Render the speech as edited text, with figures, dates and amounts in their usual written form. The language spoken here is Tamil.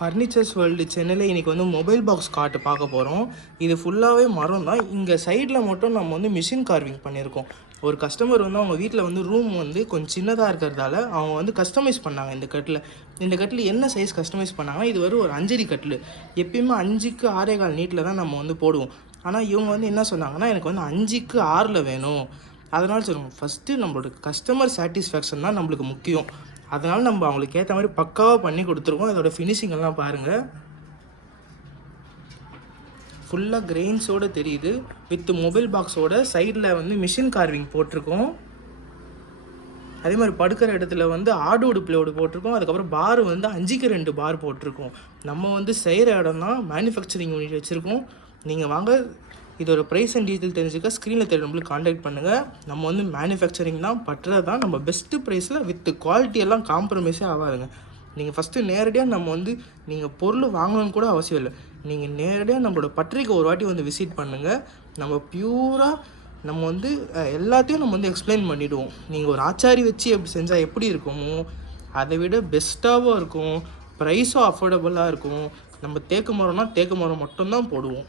ஃபர்னிச்சர்ஸ் வேர்ல்டு சென்னையில் இன்றைக்கி வந்து மொபைல் பாக்ஸ் காட்டு பார்க்க போகிறோம். இது ஃபுல்லாகவே மரம் தான். இங்கே சைடில் மட்டும் நம்ம வந்து மிஷின் கார்விங் பண்ணியிருக்கோம். ஒரு கஸ்டமர் வந்து அவங்க வீட்டில் வந்து ரூம் வந்து கொஞ்சம் சின்னதாக இருக்கிறதால அவங்க வந்து கஸ்டமைஸ் பண்ணாங்க. இந்த கட்டில் என்ன சைஸ் கஸ்டமைஸ் பண்ணாங்கன்னா, இது ஒரு 5 அடி கட்டில். எப்பயுமே 5க்கு 6.25 நீட்டில் தான் நம்ம வந்து போடுவோம். ஆனால் இவங்க வந்து என்ன சொன்னாங்கன்னா, எனக்கு வந்து 5க்கு 6ல் வேணும். அதனால் சொல்லுவோம், ஃபஸ்ட்டு நம்மளோட கஸ்டமர் சாட்டிஸ்ஃபேக்ஷன் தான் நம்மளுக்கு முக்கியம். அதனால் நம்ம அவங்களுக்கு ஏற்ற மாதிரி பக்காவாக பண்ணி கொடுத்துருக்கோம். இதோட ஃபினிஷிங் எல்லாம் பாருங்கள், ஃபுல்லாக கிரெயின்ஸோடு தெரியுது. வித் மொபைல் பாக்ஸோட சைடில் வந்து மிஷின் கார்விங் போட்டிருக்கோம். அதே மாதிரி படுக்கிற இடத்துல வந்து ஆடோடு பிளேவோடு போட்டிருக்கோம். அதுக்கப்புறம் பார் வந்து 5க்கு 2 பார் போட்டிருக்கோம். நம்ம வந்து செய்கிற இடம் தான் மேனுஃபேக்சரிங் யூனிட் வச்சுருக்கோம். நீங்கள் வாங்க, இதோட ப்ரைஸ் அண்ட் டீட்டெயில் தெரிஞ்சுக்க ஸ்க்ரீனில் தெரிய நம்மளுக்கு காண்டாக்ட் பண்ணுங்கள். நம்ம வந்து மேனுஃபேக்சரிங் தான் பட்டுறது தான் நம்ம பெஸ்ட்டு ப்ரைஸில் வித் குவாலிட்டியெல்லாம் காம்ப்ரமைஸே ஆகாதுங்க. நீங்கள் ஃபஸ்ட்டு நேரடியாக நம்ம வந்து நீங்கள் பொருள் வாங்கணும்னு கூட அவசியம் இல்லை. நீங்கள் நேரடியாக நம்மளோட பட்டறைக்கு ஒரு வாட்டி வந்து விசிட் பண்ணுங்கள். நம்ம பியூராக நம்ம வந்து எல்லாத்தையும் நம்ம வந்து எக்ஸ்பிளைன் பண்ணிவிடுவோம். நீங்கள் ஒரு ஆச்சாரி வச்சு எப்படி செஞ்சால் எப்படி இருக்குமோ அதை விட பெஸ்ட்டாகவும் இருக்கும். ப்ரைஸும் அஃபோர்டபுளாக இருக்கும். நம்ம தேக்கு மரம்னா தேக்கு மரம் மட்டும்தான் போடுவோம்.